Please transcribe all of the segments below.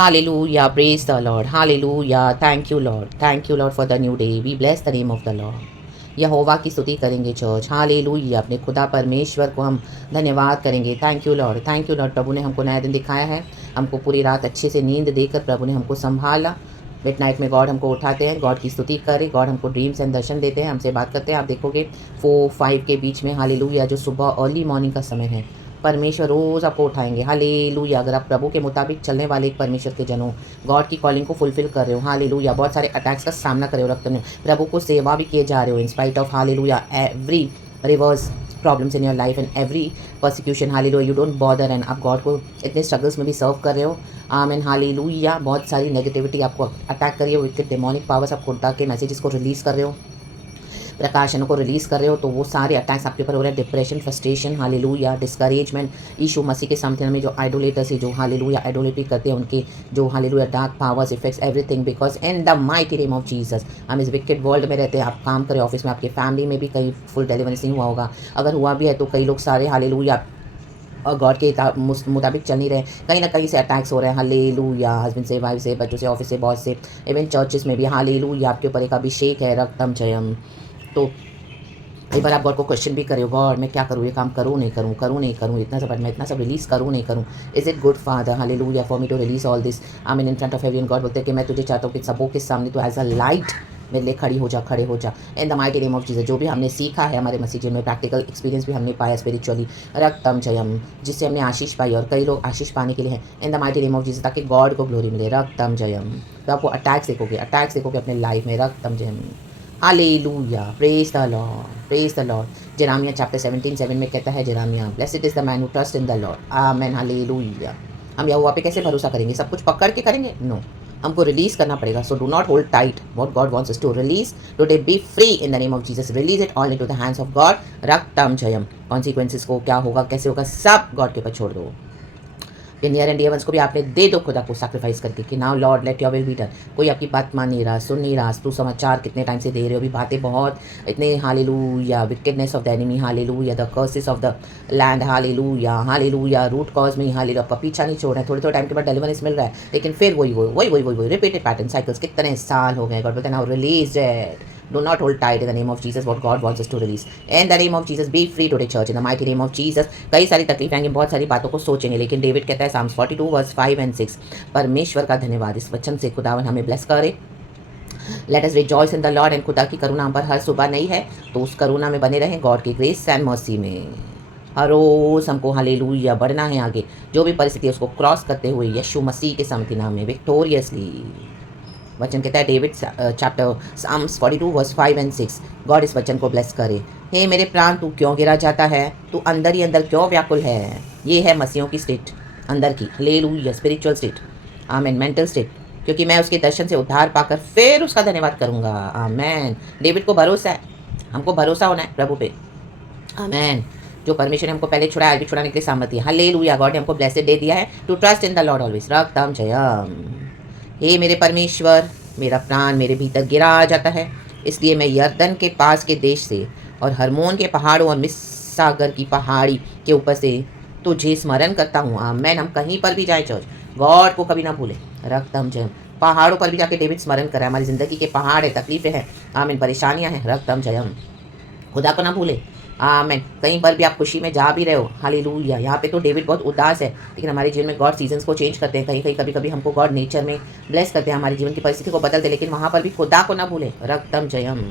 Hallelujah, praise the Lord. Hallelujah, thank you Lord. Thank you Lord for the new day. We bless the name of the Lord. यहोवा की स्तुति करेंगे church. Hallelujah, अपने खुदा परमेश्वर को हम धन्यवाद करेंगे। Thank you lord, thank you lord. प्रभु ने हमको नया दिन दिखाया है, हमको पूरी रात अच्छे से नींद देकर प्रभु ने हमको संभाला। मिड नाइट में गॉड हमको उठाते हैं, गॉड की स्तुति करें। गॉड हमको ड्रीम्स एंड दर्शन देते हैं, हमसे बात करते हैं। आप देखोगे 4-5 के बीच में हालेलुया, जो सुबह अर्ली मॉर्निंग का समय है, परमेश्वर रोज़ आपको उठाएंगे। हालेलुया, अगर आप प्रभु के मुताबिक चलने वाले एक परमेश्वर के जन हो, गॉड की कॉलिंग को फुलफिल कर रहे हो, हालेलुया, बहुत सारे अटैक्स का सामना कर रहे हो, रक्त में प्रभु को सेवा भी किए जा रहे हो, in spite of hallelujah every reverse problems in your life and every persecution, hallelujah, you don't bother and आप गॉड को इतने स्ट्रगल्स में भी सर्व कर रहे हो। आमीन, हालेलुया। बहुत सारी नेगेटिविटी आपको अटैक कर रही है, विद डेमोनिक पावर्स आप खुदा के मैसेजेस को रिलीज़ कर रहे हो, प्रकाशनों को रिलीज़ कर रहे हो, तो वो सारे अटैक्स आपके ऊपर हो रहे हैं। डिप्रेशन, फ्रस्ट्रेशन, हालेलुया, डिस्करेजमेंट, यीशु मसीह के सामने में जो आइडोलेटर्स है, जो हालेलुया आइडोलेटरी करते हैं, उनके जो hallelujah dark powers effects everything, because in the mighty name of Jesus. हम इस विकेट वर्ल्ड में रहते हैं, आप काम करें ऑफिस में, आपके फैमिली में भी कहीं फुल डिलीवरेंस नहीं हुआ होगा, अगर हुआ भी है तो कई लोग सारे हालेलुया और गॉड के मुताबिक चल नहीं रहे, कहीं ना कहीं से अटैक्स हो रहे हैं। हालेलुया, हस्बैंड से, वाइफ से, बच्चों से, ऑफिस से, बॉस से, इवन चर्चेस में भी। हालेलुया, आपके ऊपर एक अभिषेक है, रक्तम जयम। तो एक बार आप गॉड को क्वेश्चन भी करो, गॉड मैं क्या करूँ, ये काम करूँ नहीं करूँ, करूँ नहीं करूँ, इतना सब मैं इतना सब रिलीज़ करूँ नहीं करूँ। Is it good father, hallelujah, for me to release all this. I mean in front of everyone. God बोलते हैं कि मैं तुझे चाहता हूँ कि सबों के सामने तो एज अ लाइट मेरे लिए खड़ी हो जा, खड़े हो जा। इन the mighty name of Jesus, जो भी हमने सीखा है हमारे मसीह जी में, प्रैक्टिकल एक्सपीरियंस भी हमने पाया स्पिरिचुअली, रक्तम जयम, जिससे हमने आशीष पाई और कई लोग आशीष पाने के लिए हैं। इन the mighty name of Jesus, ताकि गॉड को ग्लोरी मिले, रक्तम जयम। तो आपको अटैक्स देखोगे अपने लाइफ में, रक्तम जयम। Hallelujah, praise the lord, praise the lord. Jeremiah chapter 17:7 में कहता है Jeremiah, blessed is the man who trust in the lord. Amen, hallelujah. हम यहोवा पे कैसे भरोसा करेंगे? सब कुछ पकड़ के करेंगे? नो, हमको रिलीज करना पड़ेगा। So do not hold tight what God wants us to release today. Be free in the name of Jesus. Release it all into the hands of God, रक्तम जयम। कॉन्सिक्वेंसेस को क्या होगा, कैसे होगा, सब गॉड के ऊपर छोड़ दो। नियर एंड डियर वंस को भी आपने दे दो खुदा को सैक्रिफाइस करके कि now Lord let your will be done. कोई आपकी बात मान नहीं रहा, सुन नहीं रहा, तू समाचार कितने टाइम से दे रहे हो, अभी बातें बहुत इतने, hallelujah, wickedness of the enemy, hallelujah, the curses of the land, hallelujah, hallelujah, root cause में, हालेलुया, आपका पीछा नहीं छोड़ रहा है। थोड़े थोड़े टाइम के बाद डिलीवरेंस मिल रहा है, लेकिन फिर वही रिपीटेड पैटर्न साइकिल्स, कितने साल हो गए। गॉड बोलते हैं now release it. Do not hold tight in the name of Jesus what God wants us to release. In the name of Jesus, be free today, church. In the mighty name of Jesus. कई सारी तकलीफ आएंगी, बहुत सारी बातों को सोचेंगे, लेकिन डेविड कहता है Psalms 42 verse 5 and 6, परमेश्वर का धन्यवाद, इस वचन से खुदावन हमें ब्लेस करे। Let us rejoice in the Lord. And खुदा की करुणा हम पर हर सुबह नहीं है, तो उस करुणा में बने रहें, गॉड की ग्रेस एंड मर्सी में। हर रोज हमको हालेलुया बढ़ना है आगे, जो भी परिस्थिति है उसको क्रॉस करते हुए यीशु मसीह के समर्थी नाम में विक्टोरियसली। वचन कहता है David chapter Psalms 42 verse 5 and 6, God इस वचन को ब्लेस करे। हे मेरे प्राण, तू क्यों गिरा जाता है, तू अंदर ही अंदर क्यों व्याकुल है। ये है मसीहों की स्टेट, अंदर की, हालेलुया, स्पिरिचुअल स्टेट, आमेन, मेंटल स्टेट, क्योंकि मैं उसके दर्शन से उद्धार पाकर फिर उसका धन्यवाद करूंगा। आमेन। डेविड को भरोसा है, हमको भरोसा होना है प्रभु पे। आमेन। जो परमेश्वर ने हमको पहले छुड़ाया, आज भी छुड़ाने के लिए सामर्थ्य है। हालेलुया, गॉड ने हमको ब्लेसेड डे दिया है to trust in the lord always, रक्तम जयम। हे मेरे परमेश्वर, मेरा प्राण मेरे भीतर गिरा आ जाता है, इसलिए मैं यरदन के पास के देश से और हरमोन के पहाड़ों और मिस सागर की पहाड़ी के ऊपर से तुझे स्मरण करता हूँ। आमेन। हम कहीं पर भी जाए चर्च, गॉड को कभी ना भूले, रक्तम जयम। पहाड़ों पर भी जाके डेविड स्मरण करे, हमारी ज़िंदगी के पहाड़ है, तकलीफें हैं, आमीन, परेशानियाँ हैं, रक्तम जयम, खुदा को ना भूले। आमेन। कहीं पर भी आप खुशी में जा भी रहे हो, हालेलुया। यहाँ पे तो डेविड बहुत उदास है, लेकिन हमारे जीवन में गॉड सीजन्स को चेंज करते हैं, कहीं कहीं कभी कभी हमको गॉड नेचर में ब्लेस करते हैं, हमारे जीवन की परिस्थिति को बदलते हैं, लेकिन वहाँ पर भी खुदा को ना भूले, रक्तम जयम।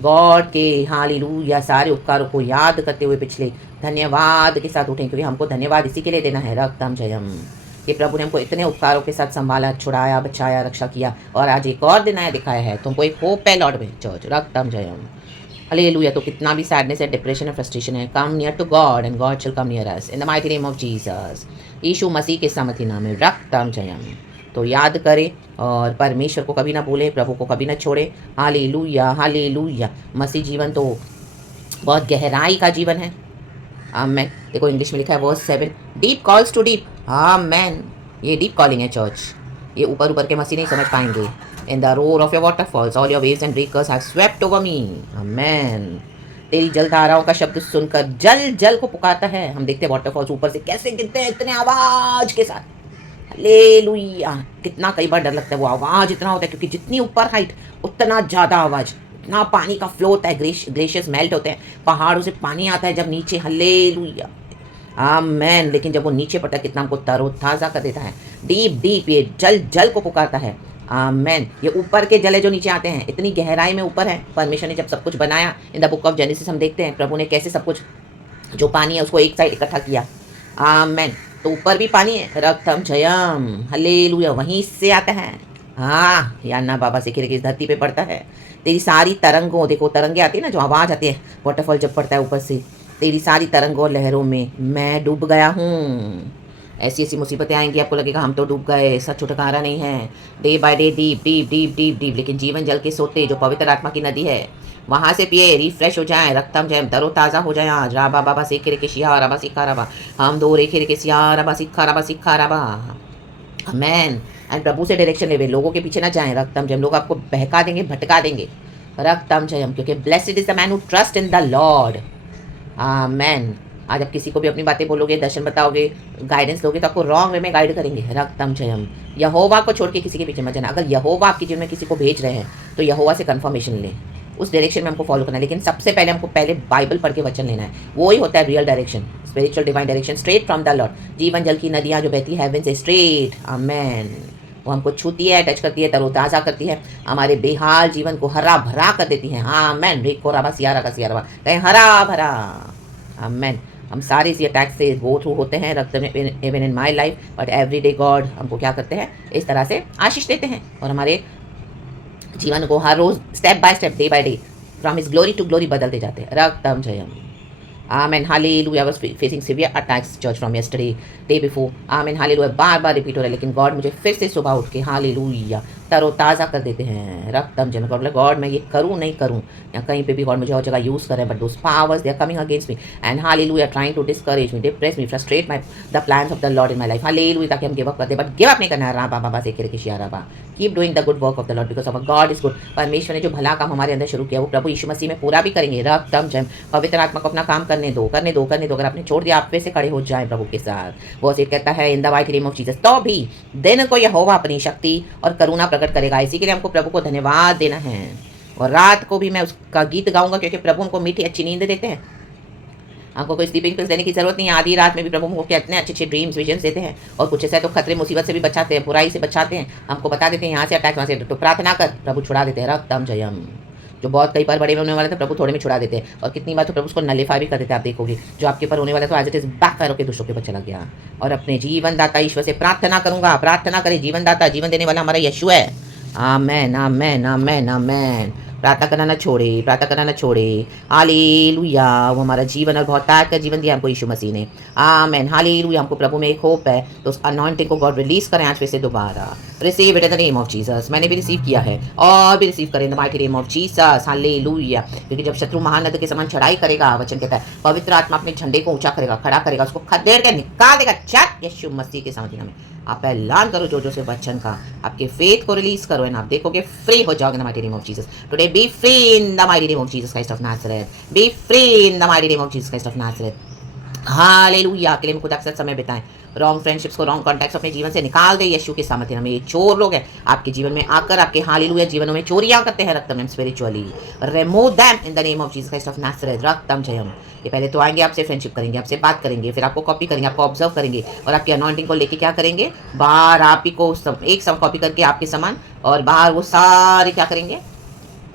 गॉड के हालेलुया सारे उपकारों को याद करते हुए पिछले धन्यवाद के साथ उठें, क्योंकि हमको धन्यवाद इसी के लिए देना है, रक्तम जयम। कि प्रभु ने हमको इतने उपकारों के साथ संभाला, छुड़ाया, बचाया, रक्षा किया, और आज एक और दिन आया दिखाया है, तो हमको एक होप है लॉर्ड में, चर्च, रक्तम जयम। हालेलुया। तो कितना भी सैडनेस है, डिप्रेशन है, फ्रस्ट्रेशन है, come near to God and God shall come near us in the mighty name of Jesus. यीशु मसीह के सामर्थी नाम में, रक्तम जयम। तो याद करें और परमेश्वर को कभी ना भूले, प्रभु को कभी ना छोड़े। Hallelujah, hallelujah. मसीह जीवन तो बहुत गहराई का जीवन है। आमेन। देखो इंग्लिश में लिखा है verse 7, deep calls to deep. Amen. ये डीप कॉलिंग है चर्च, ये ऊपर ऊपर के मसीह नहीं समझ पाएंगे। In the roar of your waterfalls, all your waves and breakers have swept over me. Amen. तेरी जलधाराओं का शब्द सुनकर जल जल को पुकारता है। हम देखते हैं वाटरफॉल्स ऊपर से कैसे गिरते हैं, इतने आवाज के साथ, हालेलुया। कितना कई बार डर लगता है, वो आवाज़ इतना होता है क्योंकि जितनी ऊपर हाइट उतना ज़्यादा आवाज़, इतना पानी का फ्लो होता है, ग्लेशियर्स मेल्ट होते हैं, पहाड़ों से पानी आता है जब नीचे, हालेलुया। आमेन। लेकिन जब वो नीचे पड़ता है कितना हमको तरोताज़ा कर देता है, डीप डीप ये जल जल को पुकारता है। आमेन। ये ऊपर के जल है जो नीचे आते हैं, इतनी गहराई में ऊपर है। परमेश्वर ने जब सब कुछ बनाया, in the book of genesis हम देखते हैं प्रभु ने कैसे सब कुछ जो पानी है उसको एक साइड इकट्ठा किया। आमेन। तो ऊपर भी पानी है, रक्तम जयम, हालेलुया, वहीं से आता है। हाँ, यान्ना बाबा से इस धरती पे पड़ता है। तेरी सारी तरंगों, देखो तरंगे आती है ना, जो आवाज़ आती है वाटरफॉल जब पड़ता है ऊपर से, तेरी सारी तरंगों और लहरों में मैं डूब गया हूँ। ऐसी ऐसी मुसीबतें आएंगी, आपको लगेगा हम तो डूब गए, सच छुटकारा नहीं है। Day by day deep deep deep deep deep, लेकिन जीवन जल के सोते जो पवित्र आत्मा की नदी है, वहाँ से पिए, रिफ्रेश हो जाए, रक्तम जय तरोताज़ा हो जाए। आज राबा बाबा से के शिया रबा सिक्का रबा, हम दो रेखे रेखे सिया रबा सिक्का रबा सिक्का रबा। अमेन। एंड प्रभु से डायरेक्शन ले, लोगों के पीछे ना जाएं। रक्तम जयम, लोग आपको बहका देंगे, भटका देंगे। रक्तम जयम, क्योंकि blessed is the man who trust in the lord. Amen. आज आप किसी को भी अपनी बातें बोलोगे, दर्शन बताओगे, गाइडेंस दोगे, तो आपको रॉन्ग वे में गाइड करेंगे। रक्तम जयम। यहोवा को छोड़ के किसी के पीछे मत जाना। अगर यहोवा आपके जीवन में किसी को भेज रहे हैं तो यहोवा से कंफर्मेशन लें, उस डायरेक्शन में हमको फॉलो करना है। लेकिन सबसे पहले हमको पहले बाइबल पढ़ के वचन लेना है, वो ही होता है real direction, spiritual divine direction, straight from the Lord. जीवन जल की नदियाँ जो बहती है हेवन से स्ट्रेट, आमेन, वो हमको छूती है, टच करती है, तरोताज़ा करती है, हमारे बेहाल जीवन को हरा भरा कर देती है। आमेन। रेको राबा सियारा का सियारा, कहीं हरा भरा। आमेन। हम सारे इसी अटैक से गो थ्रू होते हैं, रक्त में, even in my life, but every day God हमको क्या करते हैं, इस तरह से आशीष देते हैं और हमारे जीवन को हर रोज step by step, day by day, from his glory to glory बदलते जाते हैं। रक्तम जयम। Amen. Hallelujah. I was facing severe attacks church from yesterday, day before. Amen. Hallelujah. Bar bar repeat हो रहा है, लेकिन गॉड मुझे फिर से सुबह उठ के हालेलुया तरोताज़ा कर देते हैं। रक्तम जन गॉड, गॉड मैं ये करूँ नहीं करूँ, या कहीं पे भी गॉड मुझे और जगह यूज़ करें, but those powers they are coming against me and hallelujah trying to discourage me, depress me, frustrate my the plans of the Lord in my life. Hallelujah, ताकि हम गिव अप कर दे, but give up नहीं करना है। राबा बाबा से किरकिशिया राबा, keep doing the good work of the lord because of God is good. परमेश्वर ने जो भला काम हमारे अंदर शुरू किया वो प्रभु यीशु मसीह में पूरा भी करेंगे। रक्तम जन, पवित्र आत्मा को अपना काम करने दो, करने दो, करने दो। अगर आपने छोड़ दिया, आप फिर से खड़े हो जाएं प्रभु के साथ। वो सिर्फ कहता है इन the mighty name of Jesus, तो भी दिन को यहोवा अपनी शक्ति और करुणा प्रकट करेगा। इसी के लिए हमको प्रभु को धन्यवाद देना है, और रात को भी मैं उसका गीत गाऊंगा, क्योंकि प्रभु हमको मीठी अच्छी नींद देते हैं। हमको कोई स्लीपिंग पिल्स देने की जरूरत नहीं है। आधी रात में भी प्रभु हमको कितने अच्छे अच्छे ड्रीम्स, विजन्स देते हैं, और कुछ ऐसा तो खतरे मुसीबत से भी बचाते हैं, बुराई से बचाते हैं, हमको बता देते हैं यहाँ से अटैक, वहाँ से, तो प्रार्थना कर, प्रभु छुड़ा देते हैं। रक्तम जयम। जो बहुत कई बार बड़े में होने वाले थे प्रभु थोड़े में छुड़ा देते हैं, और कितनी बार तो प्रभु उसको नलीफाई भी कर देते हैं। आप देखोगे जो आपके ऊपर होने वाला तो एज इट इज बैकफायर होकर दूसरों के ऊपर चला गया। और अपने जीवन दाता ईश्वर से प्रार्थना करूंगा, प्रार्थना करें, जीवन दाता, जीवन देने वाला हमारा यीशु है। आमेन आमेन आमेन आमेन। प्रार्थना करना ना छोड़े, प्रार्थना करना ना छोड़े। हालेलुया। वो हमारा जीवन और बहुत ताकत का जीवन दिया हमको यीशु मसीह ने। आमेन। हालेलुया। हमको प्रभु में एक होप है, तो उस अनॉइंटिंग को गॉड रिलीज करें आज फिर से दोबारा। Receive it in the name of Jesus. मैंने भी रिसीव किया है, और भी रिसीव करें इन the mighty name of Jesus. Hallelujah. क्योंकि जब शत्रु महानद के समान चढ़ाई करेगा, वचन कहता है पवित्र आत्मा अपने झंडे को ऊंचा करेगा, खड़ा करेगा, उसको खदेड़ के निकाल देगा। चल यीशु मसीह के सामर्थ्य में आप ऐलान करो जो से वचन का, आपके फेथ को रिलीज करो, एंड आप देखोगे फ्री हो जाओगे इन the mighty name of Jesus. Today be free in the mighty name of Jesus Christ of Nazareth. B free in the mighty name of Jesus Christ of Nazareth. Hallelujah. के लिए में खुद अक्सर समय बिताएं, रॉन्ग फ्रेंडशिप्स को, wrong contacts अपने जीवन से निकाल दे यीशु के सामर्थ्य में। ये चोर लोग हैं आपके जीवन में आकर आपके हालेलुया जीवनों में चोरियां करते हैं, रक्तम spiritually remove them in the name of Jesus Christ of Nazareth. रक्तम जयम। ये पहले तो आएंगे, आपसे फ्रेंडशिप करेंगे, आपसे बात करेंगे, फिर आपको कॉपी करेंगे, आपको ऑब्जर्व करेंगे, और आपकी अनॉइंटिंग को लेके क्या करेंगे, बाहर आप ही को एक सब कॉपी करके आपके समान, और बाहर वो सारे क्या करेंगे,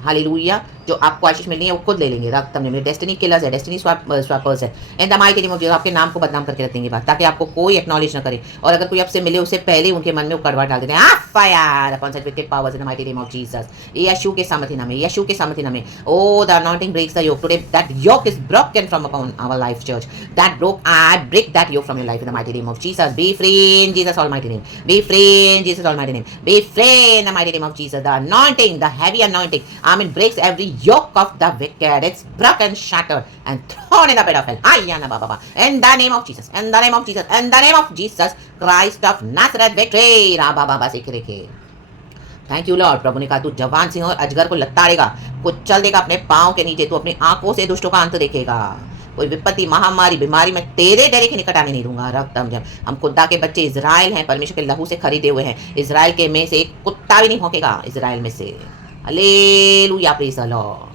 हालेलुया, जो आपको आशीष मिलनी है वो खुद ले लेंगे। रक्तम में डेस्टिनी किलर्स है, डेस्टिनी स्वैपर्स है, इन the mighty name of Jesus. आपके नाम को बदनाम करके रख देंगे बात, ताकि आपको कोई एक्नॉलेज ना करे, और अगर कोई आपसे मिले उससे पहले उनके मन में वो कड़वा डाल देते हैं। Fire upon such with powers in the mighty name of Jesus. यीशु के सामर्थ्य नाम में, यीशु के सामर्थ्य नाम में। Oh the anointing breaks the yoke today, that yoke is broken from upon our life church, that broke, I break that yoke from your life in the mighty name of Jesus. Be free in Jesus almighty name, be free in Jesus almighty name, be free in the mighty name of Jesus. The anointing, the heavy anointing, amen, breaks every yoke of the wicked. It's broken, shattered, and thrown in the pit of hell. Ayana Baba. In the name of Jesus. In the name of Jesus. In the name of Jesus Christ of Nazareth. Victory. Rabba Baba Sikreke. Thank you lord. प्रभु ने कहा तू जवान सिंह और अजगर को लताड़ेगा, कुचल देगा अपने पाँव के नीचे, तू अपनी आंखों से दुष्टों का अंत देखेगा। कोई विपत्ति, महामारी, बीमारी में तेरे डेरे के निकट आने नहीं दूंगा। रक्तम जब हम खुदा के बच्चे इज़राइल हैं, परमेश्वर के लहू से खरीदे हुए हैं। इज़राइल के में से एक कुत्ता भी नहीं भौंकेगा इज़राइल में से। Hallelujah, praise the Lord.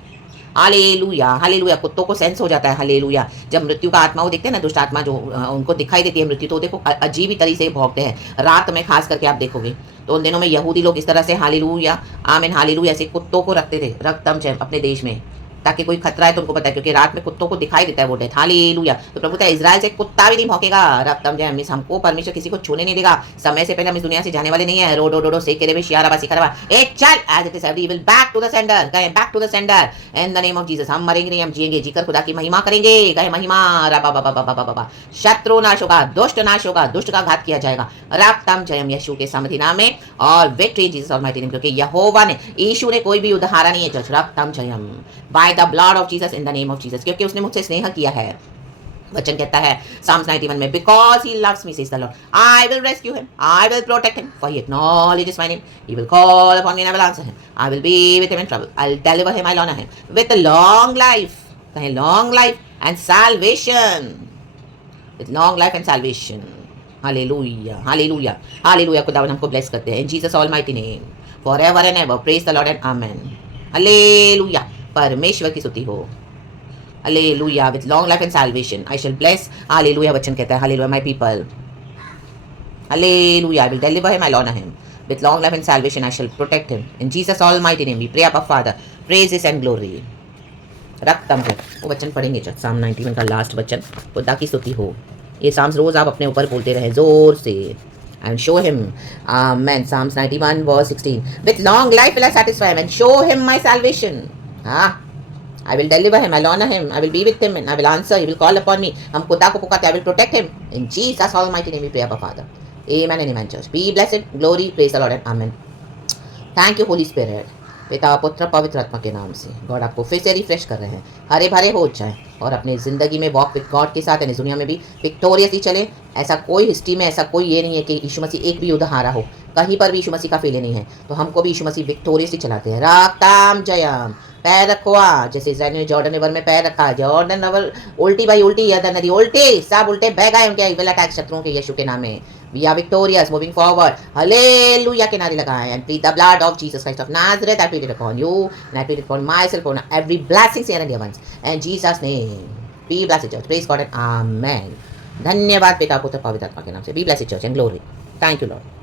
Hallelujah, hallelujah. कुत्तों को सेंस हो जाता है, हालेलुया। जब मृत्यु का आत्मा वो देखते हैं ना, दुष्ट आत्मा जो उनको दिखाई देती है मृत्यु, तो देखो अजीब ही तरीके से भौंकते हैं रात में, खास करके आप देखोगे। तो उन दिनों में यहूदी लोग इस तरह से हालेलुया, आमीन, हालेलुया ऐसे कुत्तों को रखते थे रक्तम अपने देश में, ताकि कोई खतरा है तो उनको पता है, क्योंकि रात में कुत्तों को दिखाई देता है वो डेथ। हालेलुया। तो प्रभु कहता है इज़राइल से कुत्ता भी नहीं भौंकेगा। रक्तम जय मिस, हमको परमेश्वर किसी को छूने नहीं देगा। समय से पहले हम इस दुनिया से जाने वाले नहीं है। रोडो डोडो से केरे शियारा सिखरवा ए चल as it is every will back to the sender, go back to the sender in the name of Jesus. हम मरेंगे नहीं, हम जिएंगे, जीकर खुदा की महिमा करेंगे। गए महिमा रबा बाबा बाबा बाबा। शत्रु नाश होगा, दुष्ट नाश होगा, दुष्ट का घात किया जाएगा। रक्तम जयम यीशु के समधि नाम में, और विक्ट्री जीसस ऑलमाइटी नेम, क्योंकि यहोवा ने, यीशु ने कोई भी उधारा नहीं है चर्च। रक्तम जयम by the blood of Jesus in the name of Jesus, क्योंकि उसने मुझसे स्नेह किया है। वचन कहता है Psalms 91 में, because he loves me says the lord, I will rescue him, I will protect him, for he acknowledges my name, he will call upon me and I will answer him, I will be with him in trouble, I will deliver him, I will honour him with long life. कहें long life and salvation, with long life and salvation. Hallelujah, hallelujah, hallelujah. खुदावन हमको bless करते हैं इन Jesus almighty name forever and ever. Praise the Lord and amen. Hallelujah, परमेश्वर की स्तुति हो। Hallelujah, with long life and salvation I shall bless. Hallelujah, वचन कहता है hallelujah my people. Hallelujah, I will deliver him, I will honour him with long life and salvation, I shall protect him in Jesus almighty name we pray abba father, praises and glory. रक्तम है वो वचन पढ़ेंगे जब Psalm 91 का last वचन, खुदा की स्तुति हो। ये साम्स रोज आप अपने ऊपर बोलते रहें जोर से, and show him, amen. Psalms 91 verse 16, with long life will I satisfy him and show him my salvation. I will deliver him, I will honor him, I will be with him and I will answer, he will call upon me. हम खुदा को पुकारते, I will protect him in Jesus almighty name we pray, Abba Father. Amen and amen church. Be blessed, glory, praise the Lord and amen. Thank you Holy Spirit. पिता पुत्र पवित्र आत्मा के नाम से गॉड आपको फिर से रिफ्रेश कर रहे हैं, हरे भरे हो जाएं और अपनी ज़िंदगी में वॉक विद गॉड के साथ इस दुनिया में भी विक्टोरियसली चले। ऐसा कोई हिस्ट्री में ऐसा कोई ये नहीं है कि यीशु मसीह एक भी युद्ध हारा हो, कहीं पर भी यीशु मसीह का फेलियर नहीं है। तो हमको भी यीशु मसीह विक्टोरियसली चलाते हैं। राकाम जयम, पैर रखो जैसे इज़राइल ने जॉर्डन रिवर में पैर रखा, जॉर्डन रिवर उल्टी बाई उल्टी, यदर नदी उल्टी, सब उल्टे बह गए उनके विल अटैक शत्रुओं के यीशु के नाम में। We are victorious, moving forward. Hallelujah के नारे लगाएं and plead the blood of Jesus Christ of Nazareth. I plead it upon you and I plead it upon myself, upon every blessing here and dear ones. In Jesus name, be blessed church. Praise God and amen. धन्यवाद पिता पुत्र पवित्र आत्मा के नाम से। Be blessed church and glory. Thank you Lord.